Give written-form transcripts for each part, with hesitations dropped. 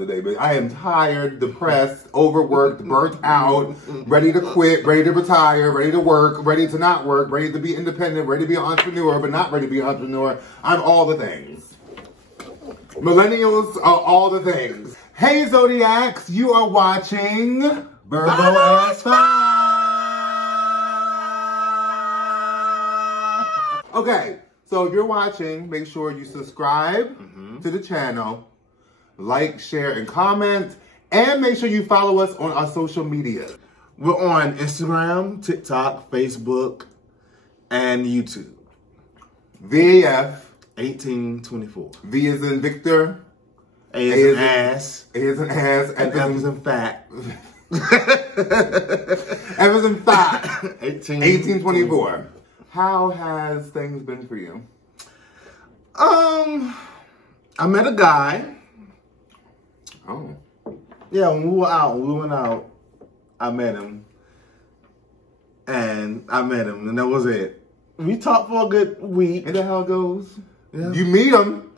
today, but I am tired, depressed, overworked, burnt out, ready to quit, ready to retire, ready to work, ready to not work, ready to be independent, ready to be an entrepreneur, but not ready to be an entrepreneur. I'm all the things. Millennials are all the things. Hey Zodiacs, you are watching Virgo S4. Okay, so if you're watching, make sure you subscribe to the channel, like, share, and comment, and make sure you follow us on our social media. We're on Instagram, TikTok, Facebook, and YouTube. VAF 1824. V is in Victor. A is in ass. A is in ass. F is in fat. F is in fat. 1824. How has things been for you? I met a guy. Oh. Yeah, when we went out, I met him. And that was it. We talked for a good week. Ain't that how it goes? Yeah. You meet them.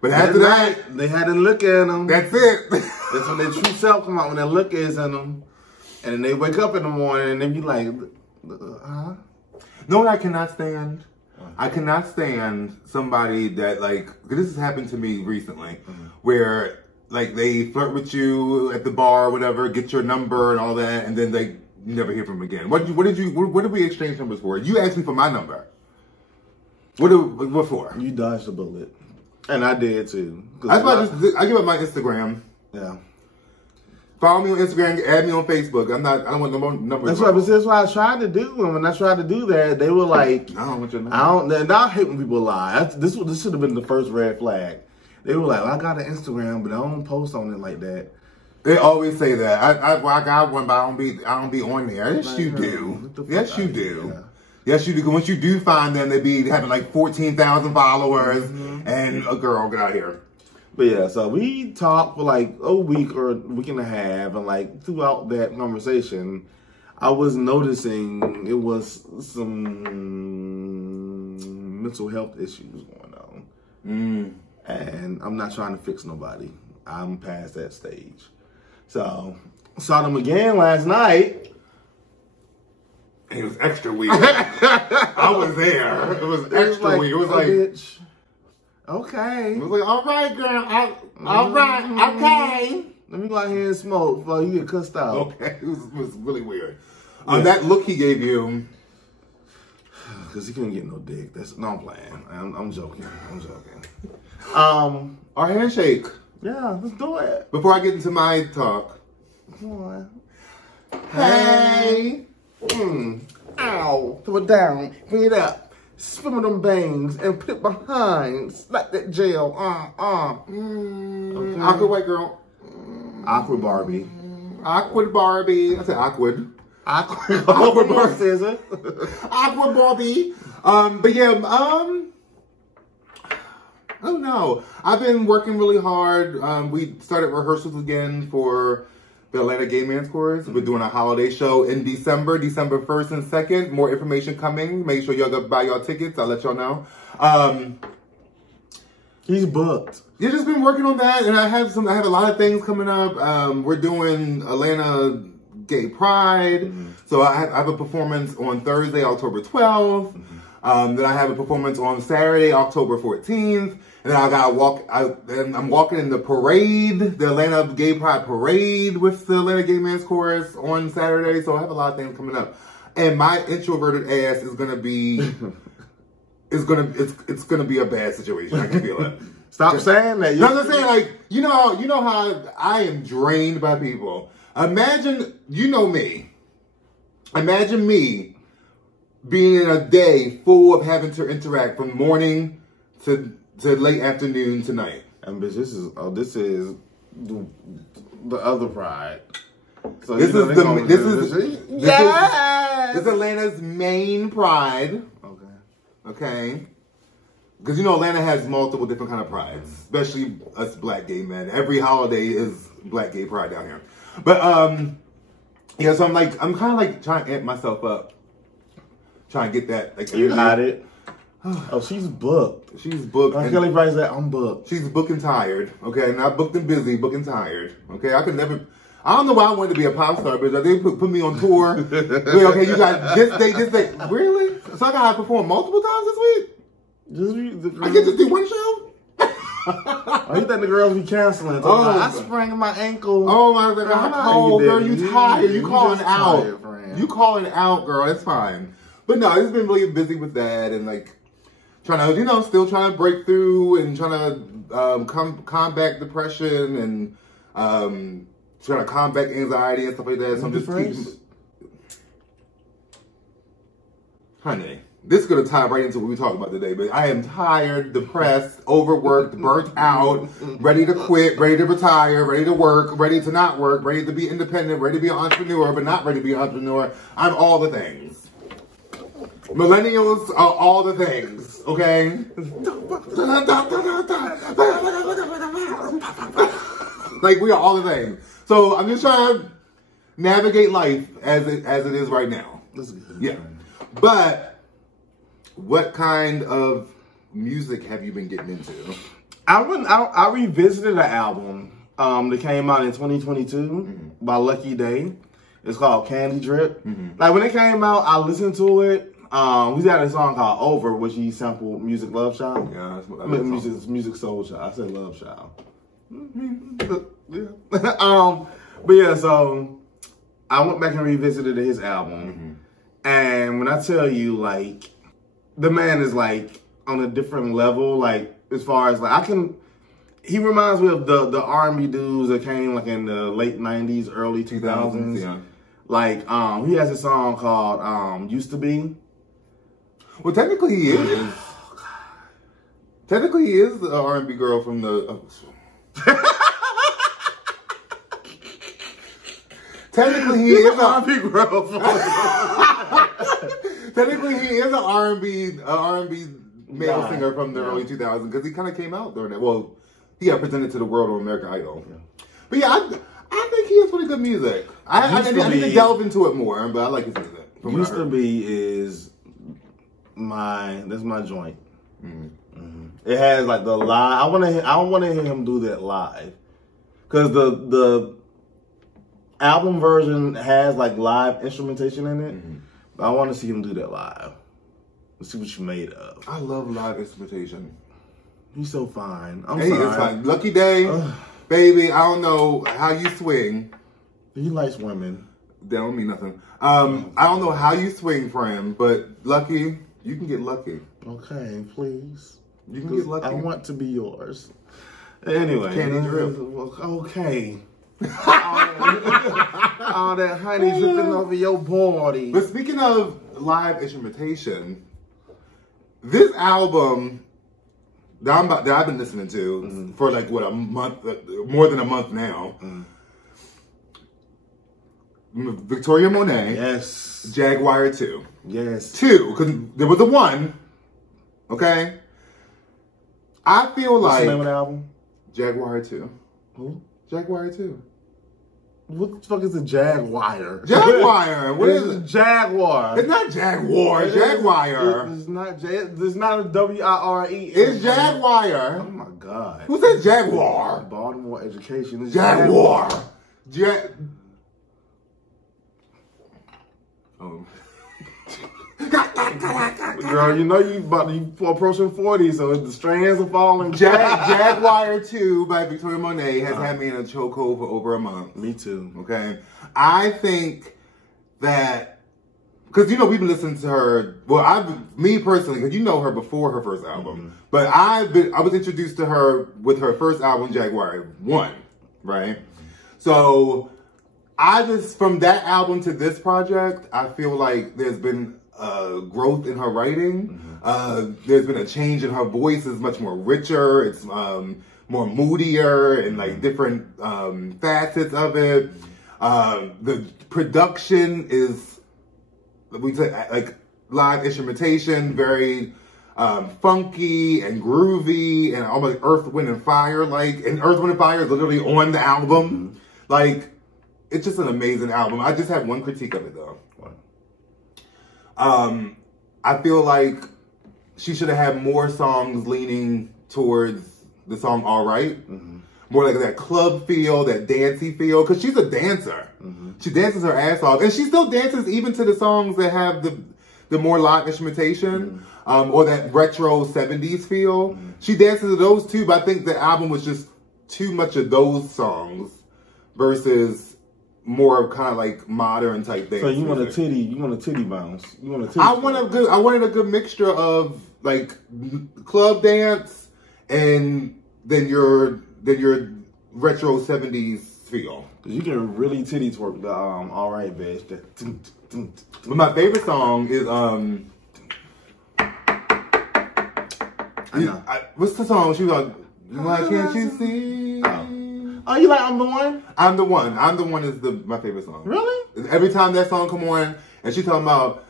But after that, they had to look at them. That's it. That's when their true self come out, when their look is in them. And then they wake up in the morning and they be like, huh? No, what I cannot stand? I cannot stand somebody that, like, this has happened to me recently, where, like, they flirt with you at the bar or whatever, get your number and all that, and then you never hear from them again. What did we exchange numbers for? You asked me for my number. What for? You dodged a bullet. And I did too. I give up my Instagram. Yeah. Follow me on Instagram, add me on Facebook. I don't want no more numbers. That's what I tried to do. And when I tried to do that, they were like, I don't want your number. And I hate when people lie. This should have been the first red flag. They were like, well, I got an Instagram, but I don't post on it like that. They always say that. I got one, but I don't be on there. Yes, you do. Yes, you do. Yeah. Yes, you do. Because once you do find them, they be having like 14,000 followers, and a girl, get out here. But yeah, so we talked for like a week or a week and a half, and like throughout that conversation, I was noticing it was some mental health issues going on. And I'm not trying to fix nobody. I'm past that stage. So, saw them again last night. It was extra weird. I was there. It was extra weird. It was like, bitch. Okay. It was like, all right, girl. All right, okay. Let me go out here and smoke before you get cussed out. Okay. It was really weird. That look he gave you. Because he couldn't get no dick. No, I'm playing. I'm joking. Our handshake. Yeah, let's do it. Before I get into my talk. Come on. Hey. Ow. Throw it down. Bring it up. Spin with them bangs and put it behind. Slap that gel. Okay. Awkward white girl. Awkward Barbie. Awkward Barbie. I said awkward. Awkward Barbie. Scissor. Awkward Barbie. But yeah, I don't know. I've been working really hard. We started rehearsals again for the Atlanta Gay Man's Chorus. We're doing a holiday show in December 1st and 2nd. More information coming. Make sure y'all go buy y'all tickets. I'll let y'all know. He's booked. Yeah, just been working on that, and I have a lot of things coming up. We're doing Atlanta Gay Pride. So I have a performance on Thursday, October 12th. Then I have a performance on Saturday, October 14th. And then I'm walking in the parade, the Atlanta Gay Pride Parade with the Atlanta Gay Man's Chorus on Saturday. So I have a lot of things coming up. And my introverted ass is gonna be it's gonna be a bad situation. I can feel it. Stop saying that. No, I'm saying, like, you know how I am drained by people. Imagine, you know me. Imagine me being in a day full of having to interact from morning to late afternoon to night. And bitch, this is the other pride. So this is Atlanta's main pride. Okay. Because Atlanta has multiple different kind of prides, especially us black gay men. Every holiday is black gay pride down here. But yeah, so I'm kind of like trying to amp myself up, trying to get that. Like, you got it. Oh, she's booked. She's booked. Like Kelly Price said, I'm booked. She's booked and tired. Okay, not booked and busy, booked and tired. Okay, I could never. I don't know why I wanted to be a pop star, but they put me on tour. Okay, you got this day. Really? So I got to perform multiple times this week? I get to do one show? Oh, you think the girls be canceling? I sprained my ankle. Oh my God, I'm cold, girl. You tired. You calling out. Tired, you calling out, girl. It's fine. But no, it's been really busy with that and like trying to, still trying to break through and trying to combat depression and trying to combat anxiety and stuff like that. So I'm just keeping... Honey. This is going to tie right into what we talk about today, but I am tired, depressed, overworked, burnt out, ready to quit, ready to retire, ready to work, ready to not work, ready to be independent, ready to be an entrepreneur, but not ready to be an entrepreneur. I'm all the things. Millennials are all the things, okay? Like, we are all the things. So I'm just trying to navigate life as it is right now. That's good. Yeah. But... what kind of music have you been getting into? I revisited an album that came out in 2022 by Lucky Daye. It's called Candy Drip. Like when it came out, I listened to it. We had a song called Over, which he sampled Music Love Child. Yeah, that's Music Soul Child. I said Love Child. But yeah, so I went back and revisited his album. And when I tell you, like, the man is like on a different level, like as far as like he reminds me of the R&B dudes that came like in the late 90s, early 2000s. Yeah. Like he has a song called Used to Be. Well, technically he is. Technically he is the R&B girl from the Technically he is an R&B girl. Technically, he is an R&B male singer from the early 2000s because he kind of came out during that. Well, he got presented to the world on American Idol. Yeah. But yeah, I think he has pretty good music. I need to delve into it more, but I like his music. Used to Be is that's my joint. It has like the live. I want to hear him do that live because the album version has like live instrumentation in it. I want to see him do that live. Let's see what you made of. I love live instrumentation. He's so fine. Hey, it's fine. Lucky Daye, baby. I don't know how you swing. He likes women. That don't mean nothing. I don't know how you swing for him, but Lucky, you can get lucky. Okay, please. You can get lucky. I want to be yours. Anyway. Candy Drip. Okay. All that honey dripping over your body. But speaking of live instrumentation, this album that I've been listening to for like what, a month, more than a month now. Victoria Monet. Yes. Jaguar 2. Yes. 2, because there was a 1. Okay. I feel What's like the name of the album? Jaguar 2. Who? Jaguar 2. What the fuck is a Jaguar? Jaguar. What is it? Jaguar. It's not Jaguar. It's Jaguar. It's not. It's not a W-I-R-E. It's Jaguar. Oh my God. Who said Jaguar? Baltimore education. It's Jaguar. Oh. Girl, you know you approaching 40, so the strands are falling. Jaguar 2 by Victoria Monet has had me in a chokehold for over a month. Me too. Okay. I think that, because we've been listening to her, well, me personally, because you know her before her first album, but I was introduced to her with her first album, Jaguar 1, right? So from that album to this project, I feel like there's been growth in her writing. There's been a change in her voice. It's much more richer. It's more moodier and like different facets of it. The production is, we say, like live instrumentation, very funky and groovy and almost Earth, Wind, and Fire. And Earth, Wind, and Fire is literally on the album. Like, it's just an amazing album. I just had one critique of it though. I feel like she should have had more songs leaning towards the song All Right. More like that club feel, that dancey feel, because she's a dancer. She dances her ass off, and she still dances even to the songs that have the more live instrumentation, or that retro 70s feel. She dances to those too, but I think the album was just too much of those songs versus more kind of like modern type things. So you want a titty bounce. You want a titty. I wanted a good mixture of like club dance and then your retro 70s feel. Cause you can really titty twerk the All Right, bitch. But my favorite song is what's the song? She was like, why can't you see? Oh, you like I'm the One? I'm the One. I'm the One is my favorite song. Really? Every time that song come on, and she talking about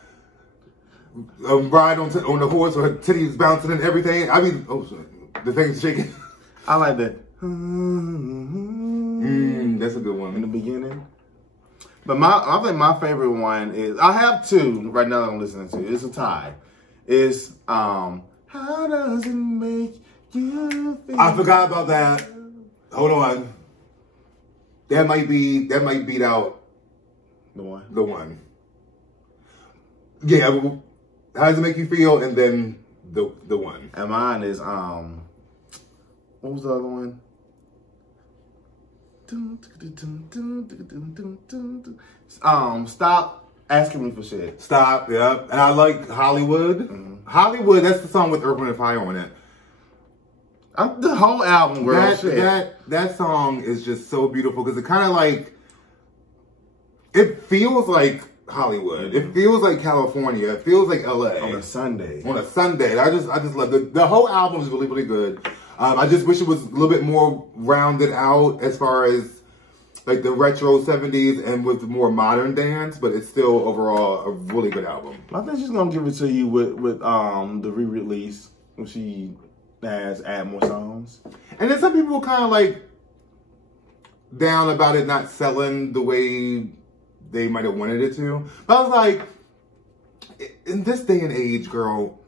ride on the horse with her titties bouncing and everything. I mean, oh, the thing's shaking. I like that. That's a good one. In the beginning. But I think my favorite one is, I have two right now that I'm listening to. It's a tie. It's How Does It Make You Feel? I forgot about that. Hold on. That might beat out The One. The One. Yeah. How does it make you feel? And then the one. And mine is what was the other one? Stop Asking Me for Shit. Stop. Yep. And I like Hollywood. Hollywood. That's the song with Earth, Wind & Fire on it. The whole album, girl. That song is just so beautiful because it kind of like, it feels like Hollywood. It feels like California. It feels like LA. On a Sunday. On a Sunday. I just love the whole album is really, really good. I just wish it was a little bit more rounded out as far as like the retro 70s and with more modern dance, but it's still overall a really good album. I think she's gonna give it to you with the re-release when she has add more songs. And then some people kind of like down about it not selling the way they might have wanted it to. But I was like, in this day and age, girl,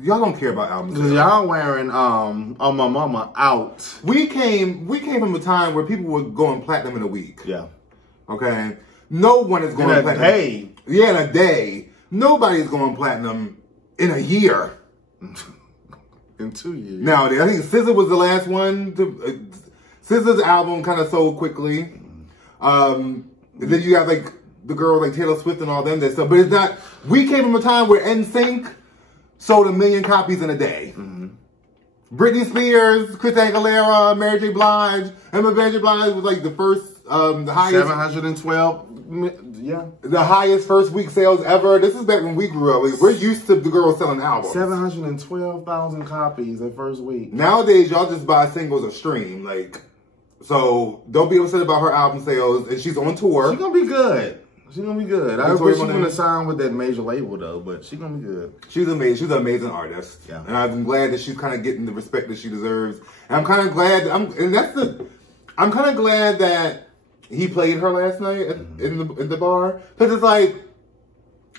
y'all don't care about albums. Cause y'all wearing On My Mama out. We came from a time where people were going platinum in a week. Yeah. Okay. No one is going platinum. In a day. Yeah, in a day. Nobody's going platinum in a year. In 2 years. Nowadays, I think SZA was the last one to. SZA's album kind of sold quickly. Then you got like the girl like Taylor Swift and all them that stuff. But it's not. We came from a time where NSYNC sold 1 million copies in a day. Britney Spears, Chris Aguilera, Mary J. Blige. And Mary J. Blige was like the first, the highest. 712. Yeah. The highest first week sales ever. This is back when we grew up. Like, we're used to the girls selling albums. 712,000 copies the first week. Nowadays, y'all just buy singles or stream. Like, so don't be upset about her album sales. And she's on tour. She's gonna be good. She's gonna be good. I wish she wouldn't have signed with that major label though, but she's gonna be good. She's amazing. She's an amazing artist. Yeah. And I'm glad that she's kind of getting the respect that she deserves. And I'm kind of glad. I'm kind of glad that he played her last night in the bar, because it's like,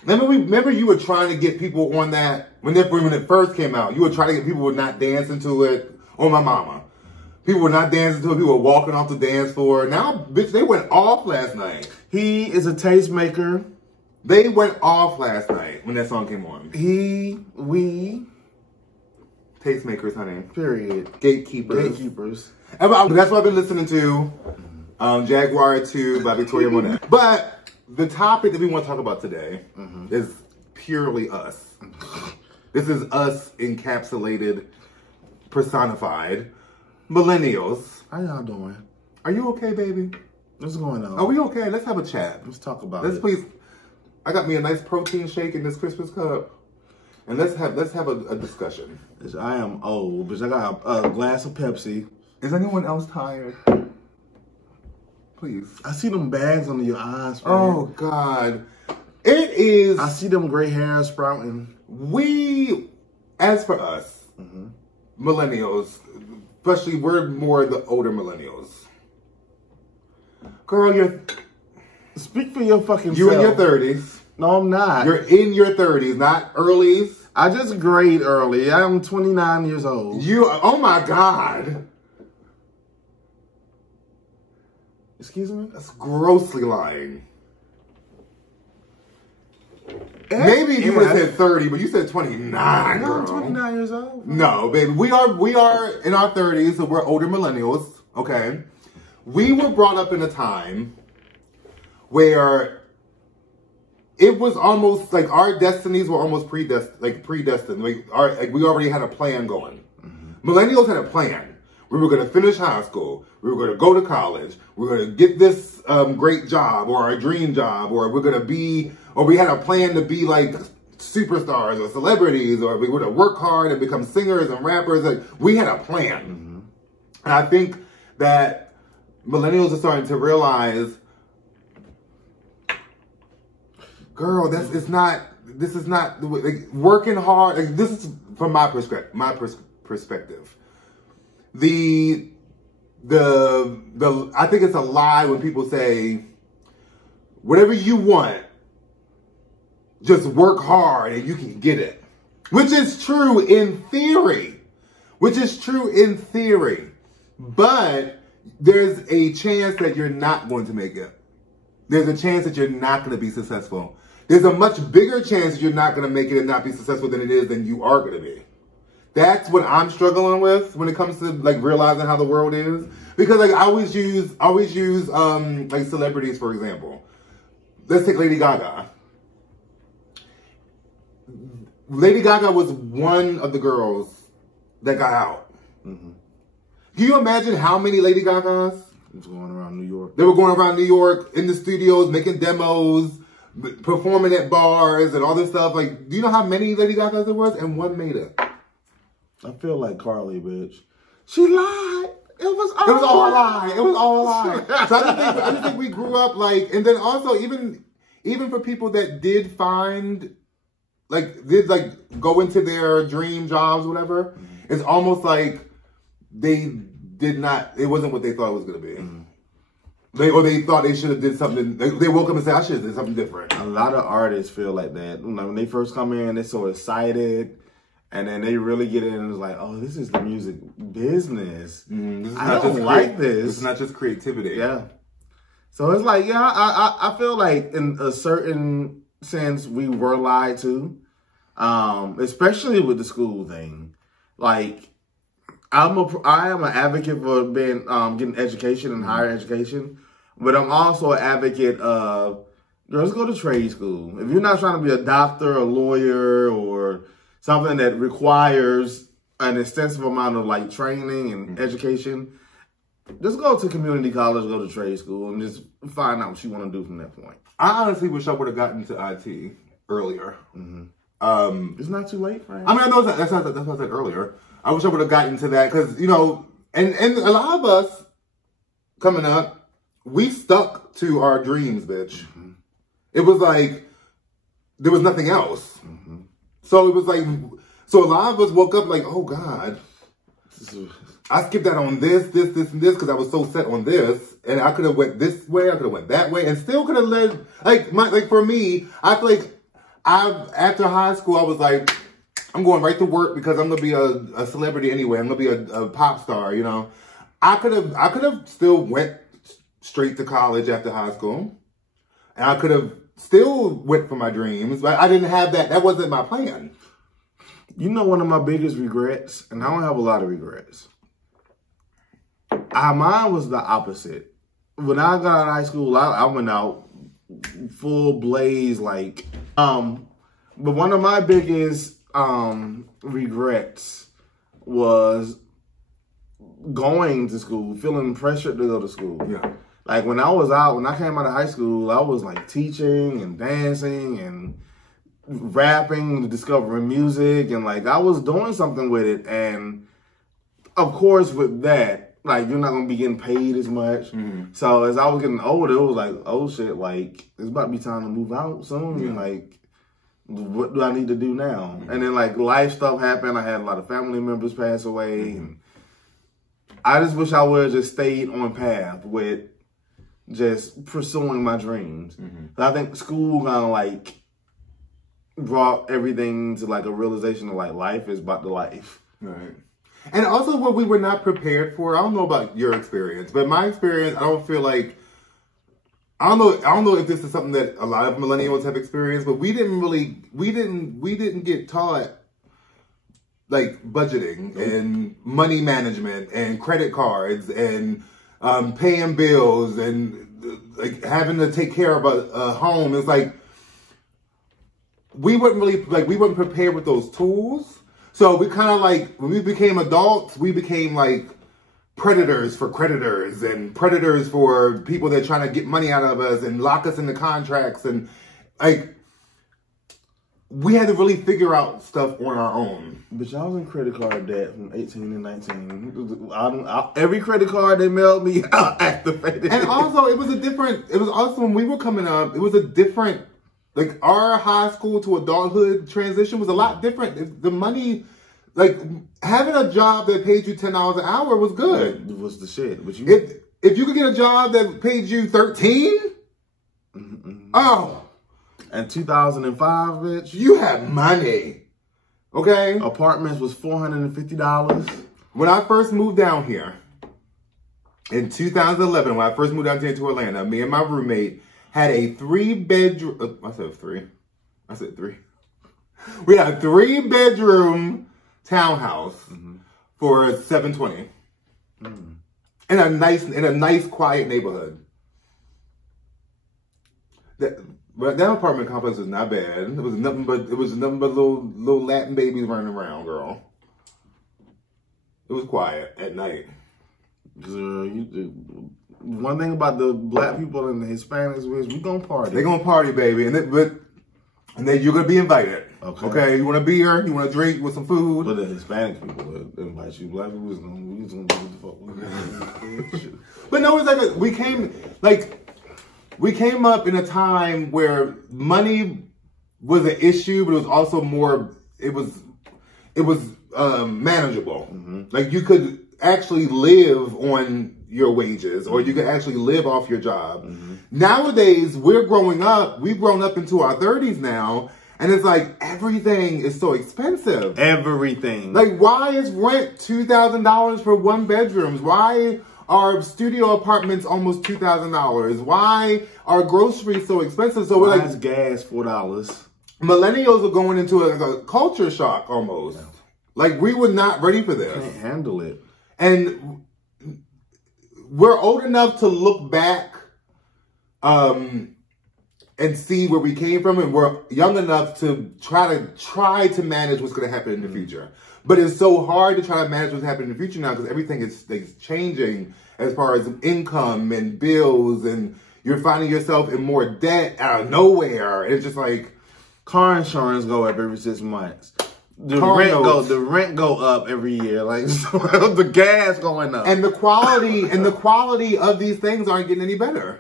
remember you were trying to get people on that when it first came out. You were trying to get people who were not dancing to it. On My Mama, people were not dancing to it. People were walking off the dance floor. Now, bitch, they went off last night. He is a tastemaker. They went off last night when that song came on. We tastemakers, honey. Period. Gatekeepers. And that's what I've been listening to. Jaguar 2 by Victoria Monet. But the topic that we want to talk about today is purely us. This is us encapsulated, personified. Millennials. How y'all doing? Are you okay, baby? What's going on? Are we okay? Let's have a chat. Let's talk about it. Please. I got me a nice protein shake in this Christmas cup. And let's have a discussion. I am old, but I got a glass of Pepsi. Is anyone else tired? Please. I see them bags under your eyes. Oh, God. It is. I see them gray hairs sprouting. As for us, millennials, especially we're more the older millennials. Girl, Speak for your fucking self. You in your 30s. No, I'm not. You're in your 30s, not earlies. I just grade early. I'm 29 years old. Oh my God. Excuse me? That's grossly lying. Maybe you would have said 30, but you said 29, girl. I'm 29 years old. No, baby. We are in our 30s, so we're older millennials, okay? We were brought up in a time where it was almost like our destinies were almost predestined. Like we already had a plan going. Millennials had a plan. We were going to finish high school. We were going to go to college. We were going to get this great job or our dream job, or we're going to be, or we had a plan to be like superstars or celebrities, or we were to work hard and become singers and rappers. Like we had a plan. And I think that millennials are starting to realize, girl, this is not like, working hard. Like, this is from my perspective. I think it's a lie when people say, whatever you want, just work hard and you can get it. Which is true in theory. But there's a chance that you're not going to make it. There's a chance that you're not going to be successful. There's a much bigger chance you're not going to make it and not be successful than you are going to be. That's what I'm struggling with when it comes to like realizing how the world is. Because like I always use like celebrities, for example. Let's take Lady Gaga. Lady Gaga was one of the girls that got out. Can you imagine how many Lady Gagas? It was going around New York. They were going around New York in the studios, making demos, performing at bars and all this stuff. Like, do you know how many Lady Gagas there was? And one made it. I feel like Carly, bitch. She lied. It was all a lie. It was all a lie. So I just think we grew up like, and then also even for people that did find, did go into their dream jobs, whatever, it's almost like they did not, it wasn't what they thought it was going to be. They thought they should have did something. They woke up and said, I should have did something different. A lot of artists feel like that. You know, when they first come in, they're so excited. And then they really get in and it's like, oh, this is the music business. I don't like this. It's not just creativity. Yeah. So it's like, yeah, I feel like in a certain sense we were lied to, especially with the school thing. Like, I am an advocate for being getting education and higher education, but I'm also an advocate of, girls, go to trade school. If you're not trying to be a doctor, a lawyer, or something that requires an extensive amount of like training and education, just go to community college, go to trade school, and just find out what you want to do from that point. I honestly wish I would have gotten into IT earlier. It's not too late, Frank. I mean, I know that's what I said earlier. I wish I would have gotten into that because, you know, and a lot of us coming up, we stuck to our dreams, bitch. It was like there was nothing else. So it was like, so a lot of us woke up like, oh God, I skipped out on this, and this because I was so set on this, and I could have went this way, I could have went that way, and still could have led. Like for me, I feel like after high school, I was like, I'm going right to work because I'm gonna be a celebrity anyway. I'm gonna be a pop star, you know. I could have still went straight to college after high school, and I could have still went for my dreams, but I didn't have that. That wasn't my plan. You know, one of my biggest regrets, and I don't have a lot of regrets. Mine was the opposite. When I got out of high school, I went out full blaze, like, but one of my biggest regrets was going to school, feeling pressured to go to school. Yeah. Like when I came out of high school, I was like teaching and dancing and rapping and discovering music, and like I was doing something with it. And of course with that, like you're not gonna be getting paid as much. So as I was getting older, it was like, oh shit, like it's about to be time to move out soon. And like, what do I need to do now? And then like life stuff happened. I had a lot of family members pass away, and I just wish I would have just stayed on path with just pursuing my dreams. I think school kind of like brought everything to like a realization of like life is about the life. Right. And also what we were not prepared for, I don't know about your experience, but my experience, I don't feel like, I don't know if this is something that a lot of millennials have experienced, but we didn't get taught like budgeting and money management and credit cards and paying bills and like having to take care of a home. It's like, we weren't prepared with those tools. So we kind of like, when we became adults, we became like predators for creditors and predators for people that are trying to get money out of us and lock us into contracts. And like, we had to really figure out stuff on our own. But y'all was in credit card debt from 18 to 19. Every credit card they mailed me, I activated. And also, it was also when we were coming up, it was a different, like our high school to adulthood transition was a lot different. The money, like having a job that paid you $10 an hour was good. It was the shit. But if you could get a job that paid you $13, oh. And 2005, bitch. You have money. Okay? Apartments was $450. When I first moved down here, in 2011, when I first moved down here to Atlanta, me and my roommate had a 3-bedroom, I said 3. I said 3. We had a 3-bedroom townhouse for $720. In a nice, quiet neighborhood. But that apartment complex was not bad. It was nothing but little Latin babies running around, girl. It was quiet at night. One thing about the black people and the Hispanics is we gonna party. They gonna party, baby, and then you're gonna be invited. Okay. You want a beer? You want a drink with some food? But the Hispanic people that invite you, black people is gonna do what the fuck. But no, it's like we came up in a time where money was an issue, but it was also more. It was manageable. Like you could actually live on your wages, or you could actually live off your job. Nowadays, we've grown up into our 30s now, and it's like everything is so expensive. Everything. Like, why is rent $2,000 for 1 bedrooms? Why are studio apartments almost $2,000? Why are groceries so expensive? So why is gas $4? Millennials are going into a culture shock almost. No. Like, we were not ready for this. Can't handle it. And we're old enough to look back and see where we came from, and we're young enough to try to manage what's going to happen in the future. But it's so hard to try to manage what's happening in the future now because everything is changing as far as income and bills, and you're finding yourself in more debt out of nowhere. And it's just like car insurance go up every 6 months. The rent go up every year, like the gas going up, and the quality of these things aren't getting any better.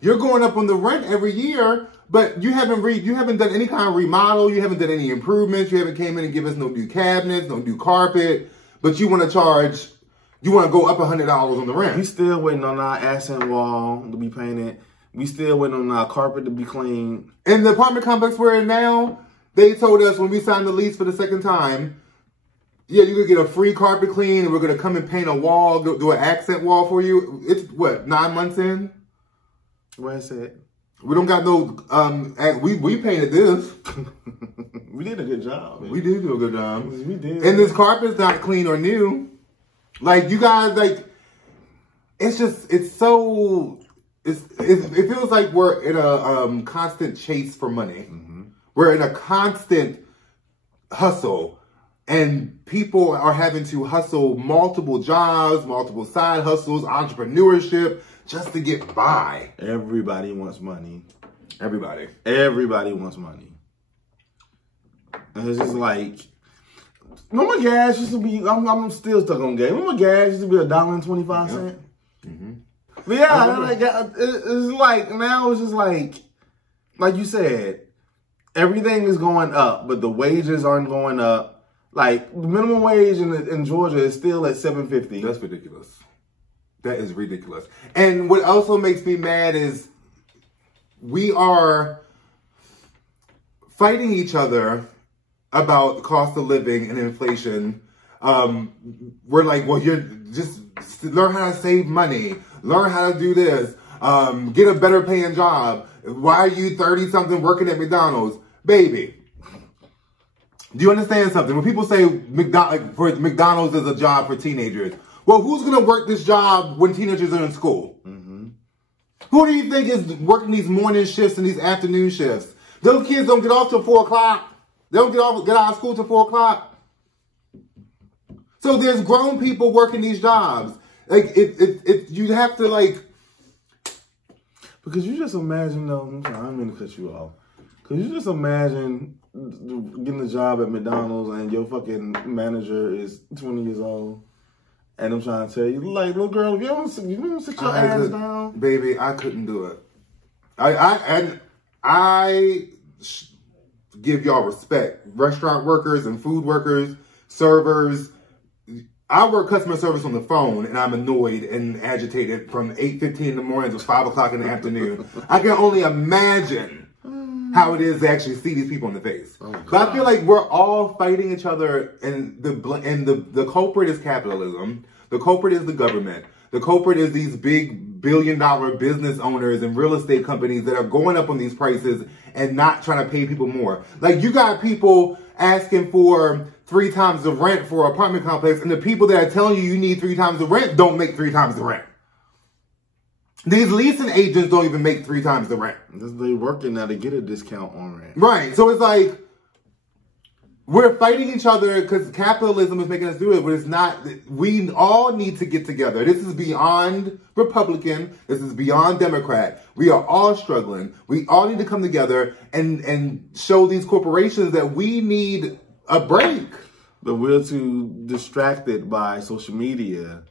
You're going up on the rent every year, but you haven't done any kind of remodel, you haven't done any improvements, you haven't came in and give us no new cabinets, no new carpet, but you want to go up $100 on the rent. We still waiting on our accent wall to be painted. We still waiting on our carpet to be cleaned. In the apartment complex we're in now, they told us when we signed the lease for the second time, yeah, you could get a free carpet clean, and we're going to come and paint a wall, do an accent wall for you. It's, what, 9 months in? Where's it? We don't got no, we painted this. We did a good job. Man. We did do a good job. We did. And this carpet's not clean or new. Like, you guys, like, it's just, it feels like we're in a constant chase for money. We're in a constant hustle, and people are having to hustle multiple jobs, multiple side hustles, entrepreneurship, just to get by. Everybody wants money. Everybody wants money. And it's just like, remember gas used to be, I'm still stuck on gas. Remember gas used to be $1.25? But yeah, like, it's like, now it's just like you said, everything is going up, but the wages aren't going up. Like, the minimum wage in Georgia is still at $7.50. That's ridiculous. That is ridiculous. And what also makes me mad is we are fighting each other about cost of living and inflation. We're like, well, you're just learn how to save money, learn how to do this, get a better paying job. Why are you 30-something working at McDonald's? Baby, do you understand something? When people say McDonald's is a job for teenagers, well, who's going to work this job when teenagers are in school? Mm-hmm. Who do you think is working these morning shifts and these afternoon shifts? Those kids don't get off till 4 o'clock. They don't get out of school till 4 o'clock. So there's grown people working these jobs. Like you have to like. Because you just imagine though. I'm sorry, I didn't mean to cut you off. Because you just imagine getting a job at McDonald's and your fucking manager is 20 years old. And I'm trying to tell you, like, little girl, if you don't sit your ass down. Baby, I couldn't do it. I give y'all respect. Restaurant workers and food workers, servers. I work customer service on the phone, and I'm annoyed and agitated from 8:15 in the morning to 5 o'clock in the afternoon. I can only imagine how it is to actually see these people in the face. Oh, but I feel like we're all fighting each other, and the culprit is capitalism. The culprit is the government. The culprit is these big billion-dollar business owners and real estate companies that are going up on these prices and not trying to pay people more. Like, you got people asking for 3 times the rent for an apartment complex, and the people that are telling you need 3 times the rent don't make 3 times the rent. These leasing agents don't even make 3 times the rent. They're working now to get a discount on rent. Right. So it's like, we're fighting each other because capitalism is making us do it, but it's not. We all need to get together. This is beyond Republican. This is beyond Democrat. We are all struggling. We all need to come together and show these corporations that we need a break. But we're too distracted by social media.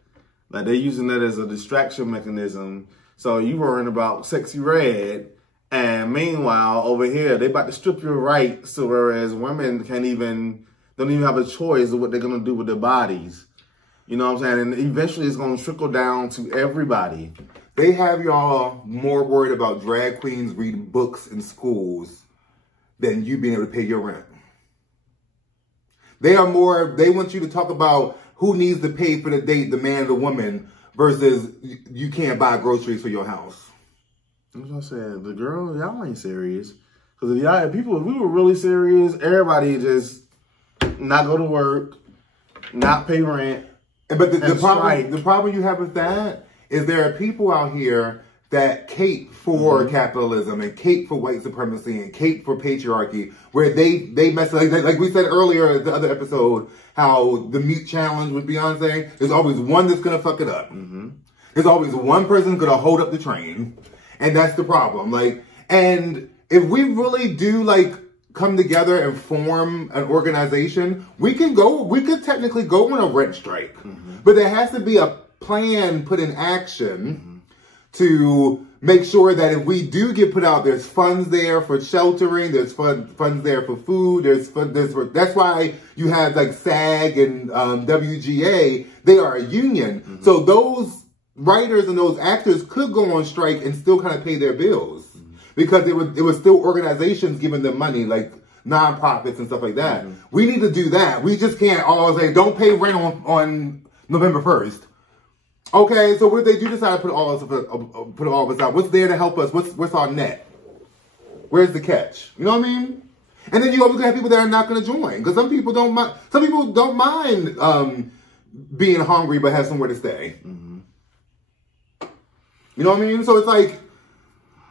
Like, they're using that as a distraction mechanism. So you worrying about Sexy Red, and meanwhile, over here, they about to strip your rights, so whereas women don't even have a choice of what they're going to do with their bodies. You know what I'm saying? And eventually it's going to trickle down to everybody. They have y'all more worried about drag queens reading books in schools than you being able to pay your rent. They want you to talk about who needs to pay for the date, the man or the woman, versus you can't buy groceries for your house. That's what I said. The girl, y'all ain't serious. Because if we were really serious, everybody just not go to work, not pay rent. But the problem you have with that is there are people out here that cape for capitalism and cape for white supremacy and cape for patriarchy, where they mess like we said earlier in the other episode, how the mute challenge with Beyonce, there's always one that's gonna fuck it up. Mm-hmm. There's always one person gonna hold up the train, and that's the problem. Like, and if we really do like come together and form an organization, we could technically go on a rent strike, but there has to be a plan put in action to make sure that if we do get put out, there's funds there for sheltering, there's funds there for food, that's why you have like SAG and WGA, they are a union. So those writers and those actors could go on strike and still kind of pay their bills because it was still organizations giving them money, like nonprofits and stuff like that. We need to do that. We just can't all say, don't pay rent on November 1st. Okay, so what if they do decide to put all of us out? What's there to help us? What's our net? Where's the catch? You know what I mean? And then you always have people that are not going to join because some people don't mind. Some people don't mind being hungry but have somewhere to stay. You know what I mean? So it's like,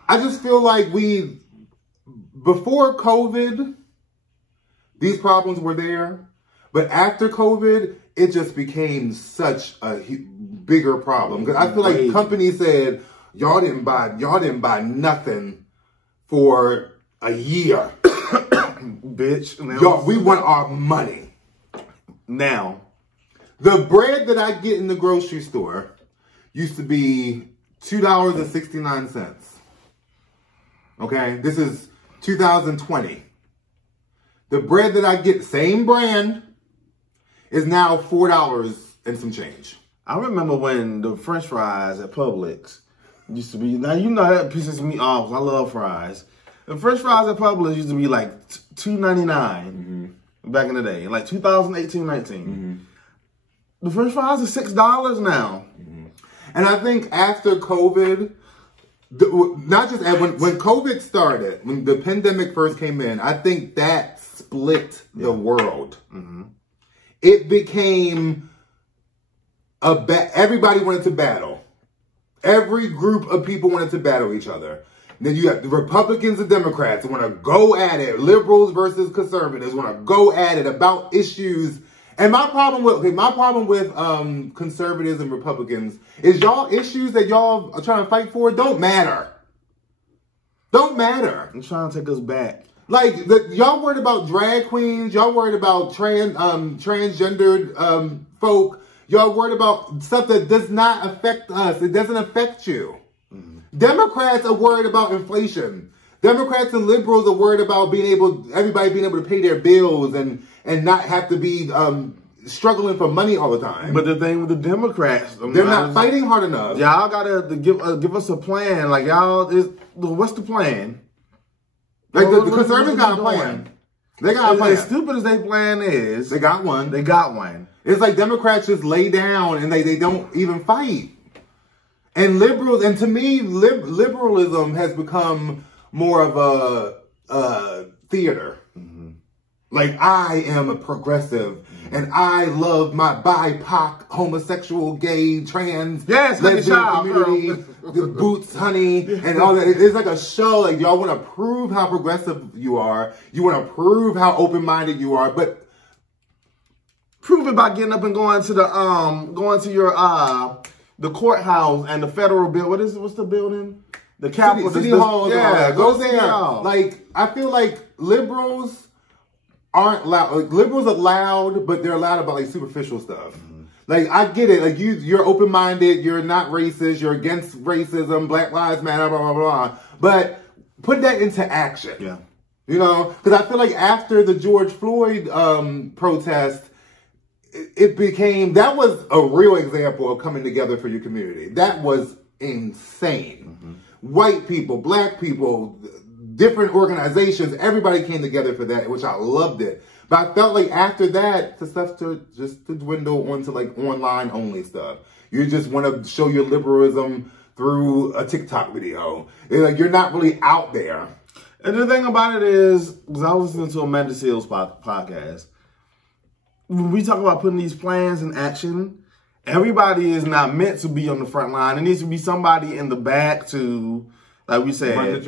I just feel like before COVID, these problems were there, but after COVID, it just became such a bigger problem. Because I feel like companies said, y'all didn't buy nothing for a year. Bitch. Y'all, we want our money. Now, the bread that I get in the grocery store used to be $2.69. Okay, this is 2020. The bread that I get, same brand, is now $4 and some change. I remember when the French fries at Publix used to be, now you know that pisses me off, I love fries. The French fries at Publix used to be like $2.99 back in the day, like 2018, 19. The French fries are $6 now. And I think after COVID, not just when COVID started, when the pandemic first came in, I think that split the world. It became everybody wanted to battle. Every group of people wanted to battle each other. Then you have the Republicans and Democrats who want to go at it. Liberals versus conservatives want to go at it about issues. And my problem with conservatives and Republicans is y'all issues that y'all are trying to fight for don't matter. Don't matter. I'm trying to take us back. Like y'all worried about drag queens. Y'all worried about transgendered folk. Y'all worried about stuff that does not affect us. It doesn't affect you. Democrats are worried about inflation. Democrats and liberals are worried about everybody being able to pay their bills and not have to be struggling for money all the time. But the thing with the Democrats, they're not fighting hard enough. Y'all gotta give us a plan. Like what's the plan? Like the conservatives got a plan. They got a plan. As stupid as their plan is, they got one. They got one. It's like Democrats just lay down and they don't even fight. And liberals, and to me, liberalism has become more of a theater. Like, I am a progressive, and I love my BIPOC, homosexual, gay, trans, lesbian community, the boots, honey, and all that. It's like a show. Like, y'all want to prove how progressive you are. You want to prove how open-minded you are, but prove it by getting up and going to the courthouse and the federal building. What's the building? The Capitol. City Hall. Yeah, go there. Like, I feel like liberals aren't loud. Like, liberals are loud, but they're loud about like superficial stuff. Like, I get it. Like, you're open-minded. You're not racist. You're against racism. Black Lives Matter, blah, blah, blah. But put that into action. Yeah. You know? Because I feel like after the George Floyd protest, that was a real example of coming together for your community. That was insane. White people, black people, different organizations, everybody came together for that, which I loved it. But I felt like after that, the stuff to dwindle onto like online only stuff. You just want to show your liberalism through a TikTok video. Like, you're not really out there. And the thing about it is, because I was listening to Amanda Seales' podcast, when we talk about putting these plans in action, everybody is not meant to be on the front line. There needs to be somebody in the back to, like we said, have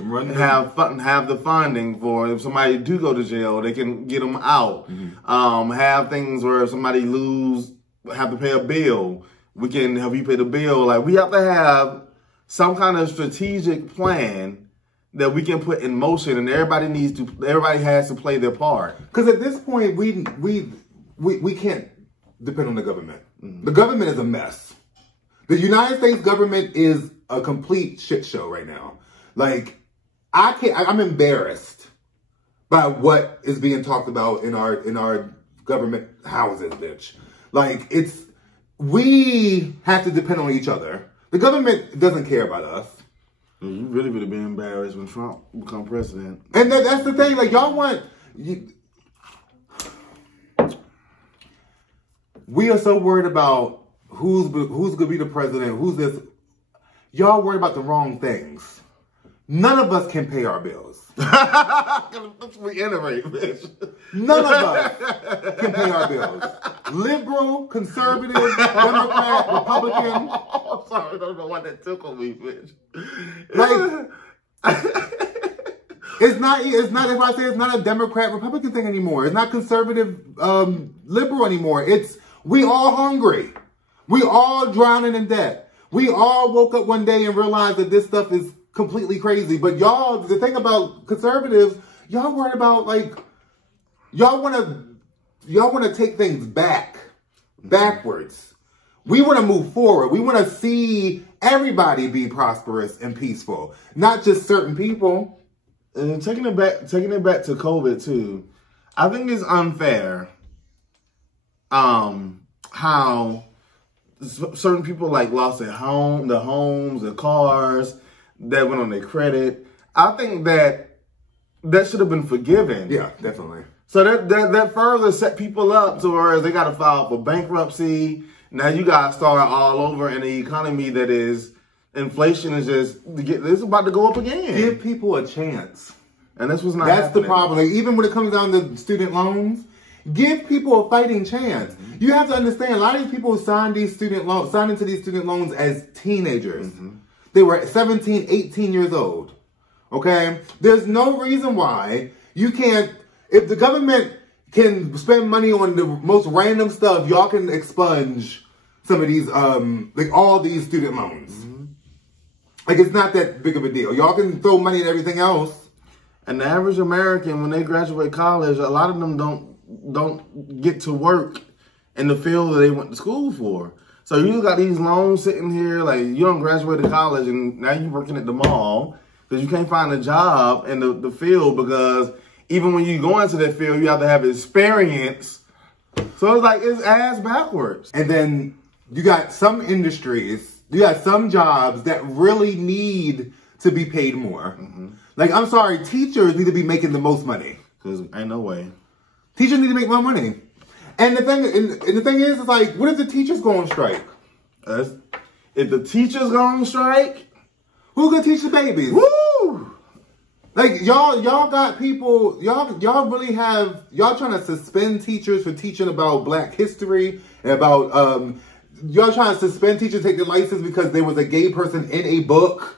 the funding for if somebody do go to jail, they can get them out. Have things where if somebody have to pay a bill, we can help you pay the bill. Like, we have to have some kind of strategic plan that we can put in motion, and everybody has to play their part. Because at this point, we can't depend on the government. The government is a mess. The United States government is a complete shit show right now. Like, I'm embarrassed by what is being talked about in our government houses, bitch. Like, we have to depend on each other. The government doesn't care about us. You really would have been embarrassed when Trump become president. And that's the thing. Like, y'all we are so worried about who's going to be the president, who's this. Y'all worried about the wrong things. None of us can pay our bills. Let's reiterate, bitch. None of us can pay our bills. Liberal, conservative, Democrat, Republican. I'm sorry, I don't know why that tickled me, bitch. Like, it's not, if I say it's not a Democrat, Republican thing anymore. It's not conservative, liberal anymore. We all hungry. We all drowning in debt. We all woke up one day and realized that this stuff is completely crazy. But y'all, the thing about conservatives, y'all worried about, like, y'all want to take things backwards. We want to move forward. We want to see everybody be prosperous and peaceful, not just certain people. And taking it back to COVID too, I think it's unfair how certain people like lost their homes, their cars, that went on their credit. I think that that should have been forgiven. Yeah, definitely. So that further set people up to where they got to file for bankruptcy. Now you got to start all over in the economy that is, inflation is just, it's about to go up again. Give people a chance. And this was not That's happening. the problem. Like, even when it comes down to student loans, give people a fighting chance. You have to understand, a lot of these people signed into these student loans as teenagers. They were 17, 18 years old. Okay? There's no reason why you can't, if the government can spend money on the most random stuff, y'all can expunge some of these, like all these student loans. Like, it's not that big of a deal. Y'all can throw money at everything else. And the average American, when they graduate college, a lot of them don't get to work in the field that they went to school for. So you got these loans sitting here, like you don't graduate to college and now you're working at the mall because you can't find a job in the field, because even when you go into that field, you have to have experience. So it's like, it's ass backwards. And then you got some industries, you got some jobs that really need to be paid more. Like, I'm sorry, teachers need to be making the most money. Because ain't no way. Teachers need to make more money. And the thing is, it's like, what if the teachers go on strike? If the teachers go on strike, who's gonna teach the babies? Woo! Like, y'all got people, y'all really have, y'all trying to suspend teachers for teaching about Black history and about, y'all trying to suspend teachers to take their license because there was a gay person in a book.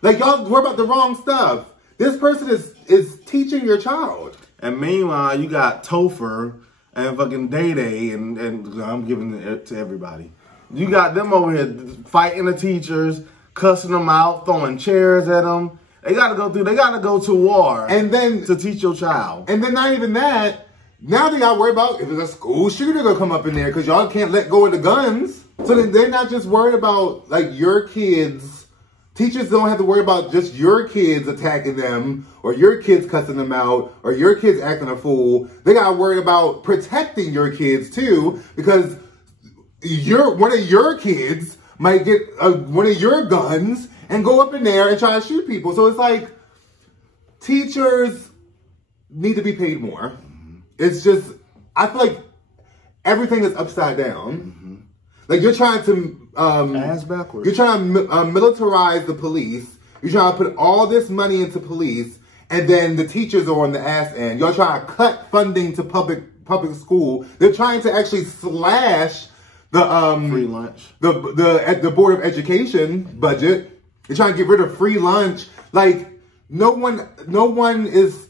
Like, y'all worry about the wrong stuff. This person is teaching your child. And meanwhile, you got Topher and fucking Daye, and I'm giving it to everybody. You got them over here fighting the teachers, cussing them out, throwing chairs at them. They gotta go to war and then to teach your child. And then not even that, now they gotta worry about if there's a school shooter gonna come up in there because y'all can't let go of the guns. So they're not just worried about like your kids. Teachers don't have to worry about just your kids attacking them or your kids cussing them out or your kids acting a fool. They gotta worry about protecting your kids too, because one of your kids might get one of your guns and go up in there and try to shoot people. So it's like, teachers need to be paid more. It's just, I feel like everything is upside down. Like, you're trying to, ass backwards. You're trying to militarize the police. You're trying to put all this money into police, and then the teachers are on the ass end. Y'all trying to cut funding to public school. They're trying to actually slash the free lunch, the Board of Education budget. They're trying to get rid of free lunch. Like, no one is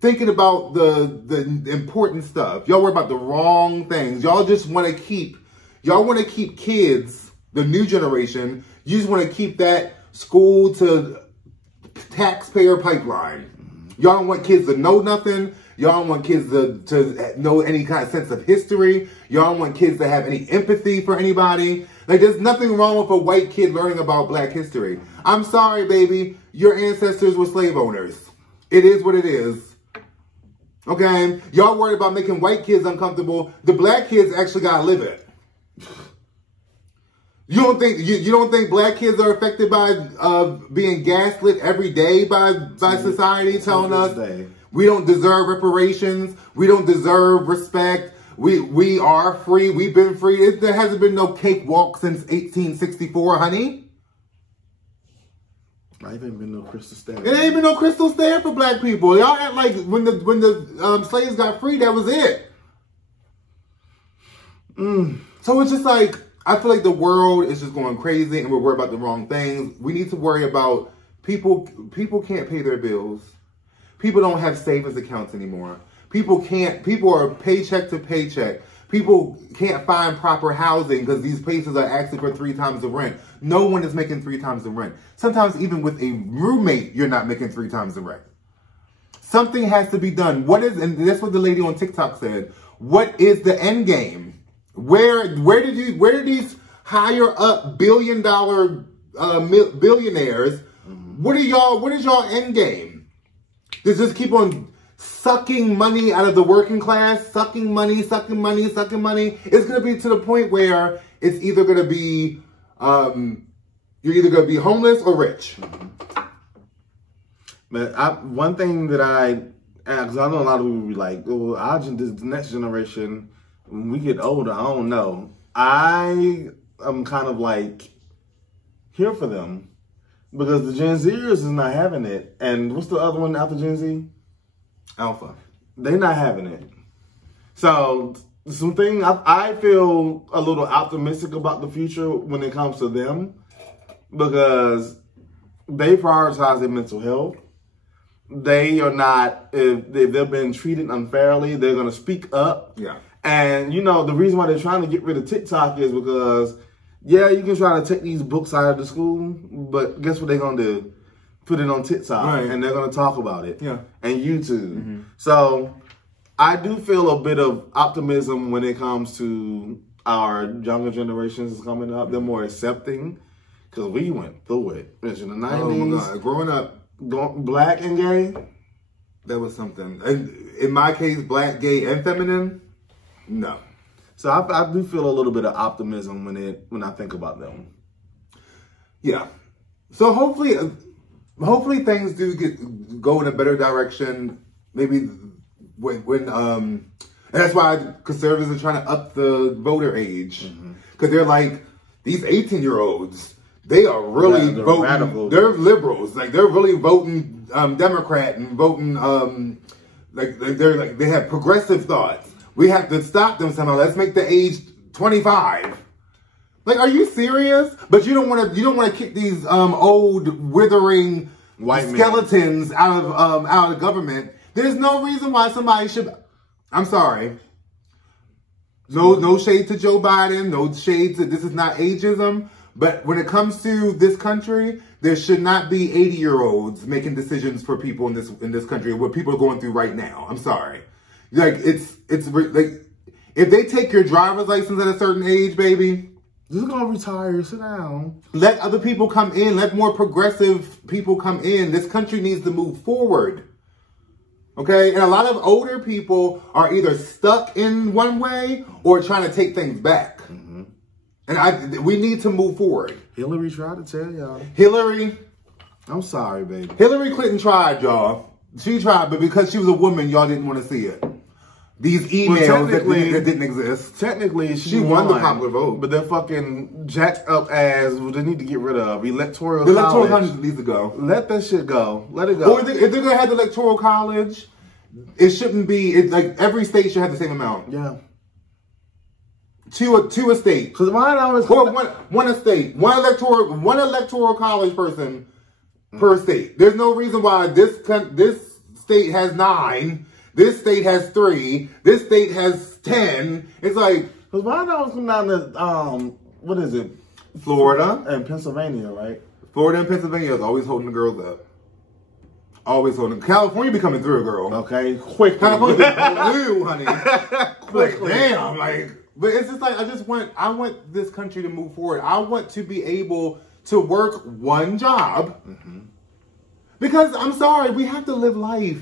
thinking about the important stuff. Y'all worry about the wrong things. Y'all just want to keep kids, the new generation, you just want to keep that school to taxpayer pipeline. Y'all don't want kids to know nothing. Y'all don't want kids to know any kind of sense of history. Y'all don't want kids to have any empathy for anybody. Like, there's nothing wrong with a white kid learning about Black history. I'm sorry, baby. Your ancestors were slave owners. It is what it is. Okay? Y'all worried about making white kids uncomfortable. The Black kids actually gotta live it. You don't think Black kids are affected by being gaslit every day by society telling us we don't deserve reparations, we don't deserve respect, we are free, we've been free. There hasn't been no cakewalk since 1864, honey. There ain't been no crystal stair. It ain't been no crystal stair for Black people. Y'all act like when the slaves got free, that was it. So it's just like, I feel like the world is just going crazy and we're worried about the wrong things. We need to worry about people can't pay their bills. People don't have savings accounts anymore. People are paycheck to paycheck. People can't find proper housing because these places are asking for 3 times the rent. No one is making 3 times the rent. Sometimes even with a roommate, you're not making 3 times the rent. Something has to be done. And that's what the lady on TikTok said. What is the end game? Where did these higher up billion-dollar billionaires? What is y'all end game? They just keep on sucking money out of the working class, sucking money. It's gonna be to the point where it's either gonna be you're either gonna be homeless or rich. But one thing that because I know a lot of people be like, oh, this next generation, when we get older, I don't know. I am kind of like here for them because the Gen Zers is not having it. And what's the other one after Gen Z? Alpha. They not having it. So something I feel a little optimistic about the future when it comes to them because they prioritize their mental health. They are not, if they've been treated unfairly, they're going to speak up. Yeah. And, you know, the reason why they're trying to get rid of TikTok is because, yeah, you can try to take these books out of the school, but guess what they're going to do? Put it on TikTok, right. And they're going to talk about it. Yeah. And YouTube. So I do feel a bit of optimism when it comes to our younger generations coming up. They're more accepting because we went through it. In the 90s. Oh, my God. Growing up. Black and gay? That was something. And in my case, black, gay, and feminine? No. So I do feel a little bit of optimism when I think about them. Yeah. So hopefully things do go in a better direction. Maybe when and that's why conservatives are trying to up the voter age. Because they're like, these 18-year-olds, they are really voting. Radical. They're liberals. Like they're really voting Democrat and voting they have progressive thoughts. We have to stop them somehow. Let's make the age 25. Like, are you serious? But you don't want to kick these old withering white skeletons out of government. There's no reason why somebody should. I'm sorry. No shade to Joe Biden. No shade to, this is not ageism. But when it comes to this country, there should not be 80-year-olds making decisions for people in this country, what people are going through right now. I'm sorry. Like, it's like, if they take your driver's license at a certain age, baby, you're going to retire, sit down. Let other people come in. Let more progressive people come in. This country needs to move forward. Okay? And a lot of older people are either stuck in one way or trying to take things back. And we need to move forward. Hillary tried to tell y'all. Hillary. I'm sorry, baby. Hillary Clinton tried, y'all. She tried, but because she was a woman, y'all didn't want to see it. These emails that didn't exist. Technically, she won the popular vote. But they're fucking jacked up as they need to get rid of. Electoral college needs to go. Let that shit go. Let it go. Or if they're going to have the electoral college, it shouldn't be, like every state should have the same amount. Yeah. To a state. Because mine always one estate. One electoral college person per state. There's no reason why this state has 9, this state has 3, this state has 10. It's like, because mine always come down to what is it? Florida and Pennsylvania, right? Florida and Pennsylvania is always holding the girls up. Always holding. California be coming through, girl. Okay, quick. California blue, honey. Quickly. Like, damn, like. But it's just like, I want this country to move forward. I want to be able to work one job. Because, I'm sorry, we have to live life.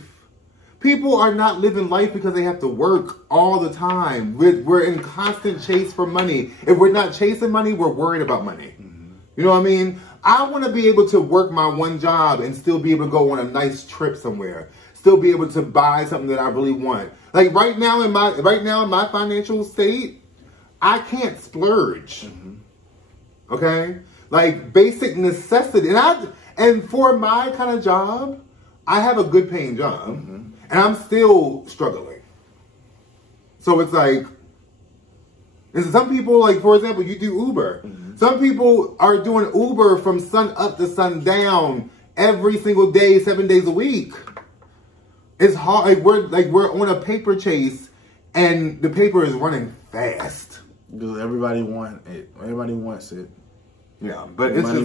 People are not living life because they have to work all the time. We're in constant chase for money. If we're not chasing money, we're worried about money. You know what I mean? I want to be able to work my one job and still be able to go on a nice trip somewhere. Still be able to buy something that I really want. Like right now in my financial state, I can't splurge. Okay? Like basic necessity. And for my kind of job, I have a good paying job. And I'm still struggling. So it's like, and some people, like for example, you do Uber. Some people are doing Uber from sun up to sun down every single day, 7 days a week. It's hard. We're on a paper chase, and the paper is running fast. Because everybody wants it. Everybody wants it. Yeah, but it's money.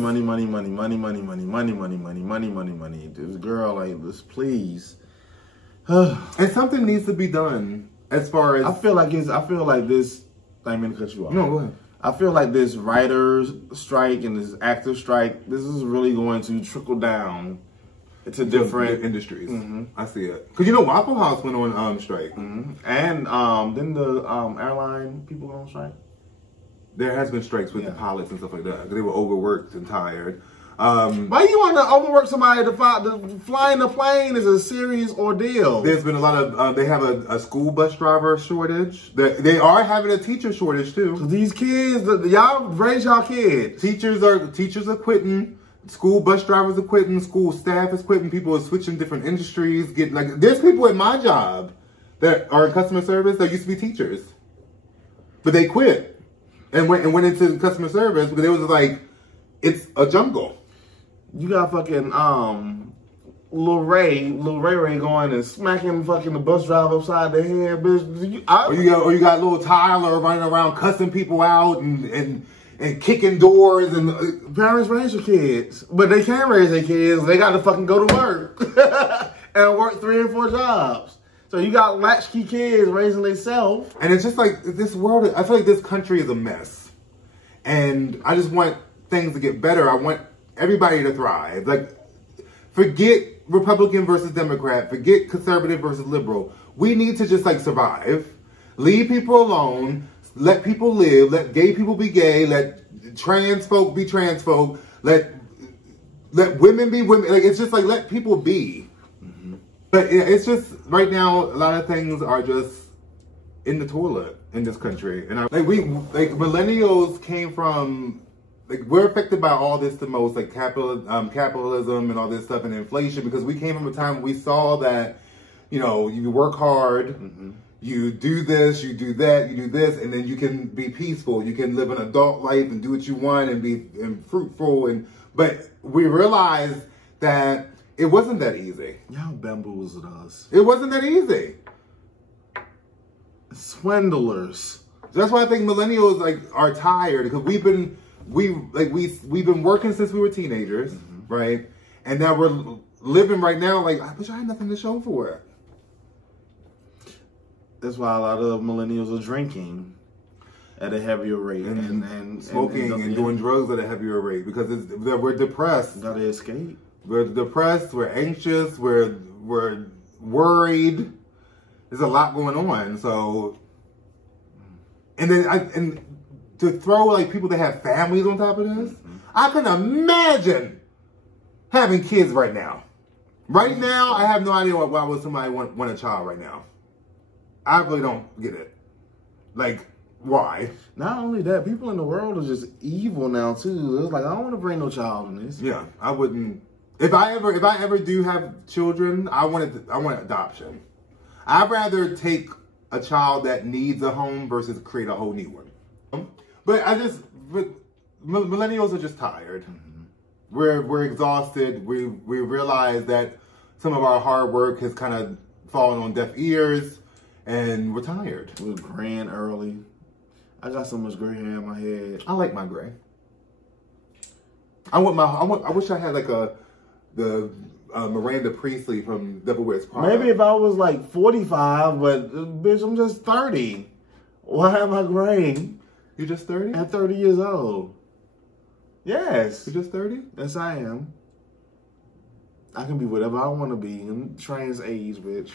This girl, like, this, please. And something needs to be done as far as I feel like this. I didn't mean to cut you off. No, go ahead. I feel like this writer's strike and this actor strike, this is really going to trickle down to different industries. I see it. Because Waffle House went on strike. And didn't the airline people go on strike? There has been strikes with the pilots and stuff like that. They were overworked and tired. Why you want to overwork somebody to flying the plane is a serious ordeal? There's been a lot of, they have a school bus driver shortage. They are having a teacher shortage too. So these kids, y'all raise y'all kids. Teachers are quitting. School bus drivers are quitting. School staff is quitting. People are switching different industries. There's people at my job that are in customer service that used to be teachers, but they quit and went into customer service because it was like, it's a jungle. You got fucking Lil Ray going and smacking fucking the bus driver upside the head, bitch. Or you got little Tyler running around cussing people out and kicking doors, and parents raise their kids, but they can't raise their kids. They got to fucking go to work and work 3 and 4 jobs. So you got latchkey kids raising themselves. And it's just like this world, I feel like this country is a mess. And I just want things to get better. I want everybody to thrive. Like, forget Republican versus Democrat. Forget conservative versus liberal. We need to just like survive. Leave people alone. Let people live. Let gay people be gay. Let trans folk be trans folk. Let women be women. Like, it's just like, let people be. But it's just, right now, a lot of things are just in the toilet in this country. And millennials came from, we're affected by all this the most, like capitalism and all this stuff and inflation, because we came from a time when we saw that, you know, you work hard, you do this, you do that, you do this, and then you can be peaceful. You can live an adult life and do what you want and be fruitful. But we realized that it wasn't that easy. Y'all bamboozled us. It wasn't that easy. Swindlers. That's why I think millennials are tired, because we've been working since we were teenagers, right? And now we're living right now like, I wish I had nothing to show for it. That's why a lot of millennials are drinking at a heavier rate and smoking and doing drugs at a heavier rate, because we're depressed. Gotta escape. We're depressed. We're anxious. We're worried. There's a lot going on. So, and then to throw like people that have families on top of this, I can imagine having kids right now. Right now, I have no idea why would somebody want a child right now. I really don't get it. Like, why? Not only that, people in the world are just evil now too. It's like, I don't want to bring no child in this. Yeah, I wouldn't. If I ever do have children, I want adoption. I'd rather take a child that needs a home versus create a whole new one. But millennials are just tired. We're exhausted. We realize that some of our hard work has kind of fallen on deaf ears, and we're tired. We're graying early. I got so much gray hair in my head. I like my gray. I wish I had like the Miranda Priestley from Devil Wears Prada. Maybe if I was like 45, but bitch, I'm just 30. Why am I gray? You're just 30? At 30 years old. Yes. You're just 30? Yes, I am. I can be whatever I want to be. I'm trans age, bitch.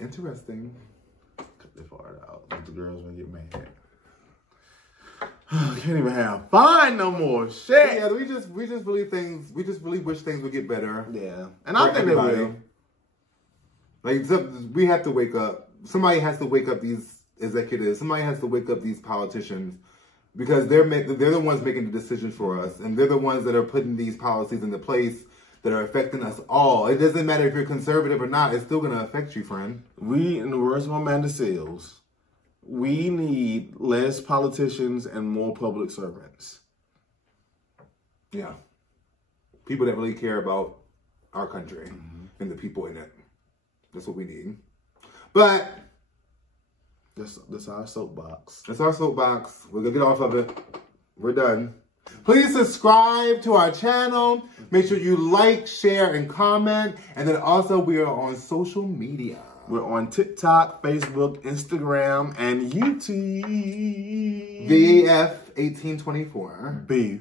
Interesting. Cut this part out. The girls gonna get mad. I can't even have fun no more. Shit. Yeah, we just believe things. We just really wish things would get better. Yeah, and I think they will. Like, we have to wake up. Somebody has to wake up these executives. Somebody has to wake up these politicians, because they're the ones making the decisions for us, and they're the ones that are putting these policies into place that are affecting us all. It doesn't matter if you're conservative or not. It's still going to affect you, friend. We, in the words of Amanda Seales, we need less politicians and more public servants. Yeah. People that really care about our country and the people in it. That's what we need. But that's our soapbox. That's our soapbox. We're going to get off of it. We're done. Please subscribe to our channel. Make sure you like, share, and comment. And then also, we are on social media. We're on TikTok, Facebook, Instagram, and YouTube. VAF 1824. Boo.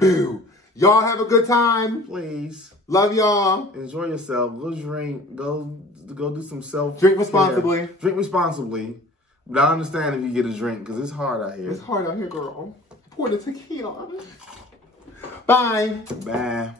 Boo. Y'all have a good time. Please. Love y'all. Enjoy yourself. Go drink. Go do some self-care. Drink responsibly. Drink responsibly. But I understand if you get a drink, because it's hard out here. It's hard out here, girl. pour the tequila. Bye. Bye.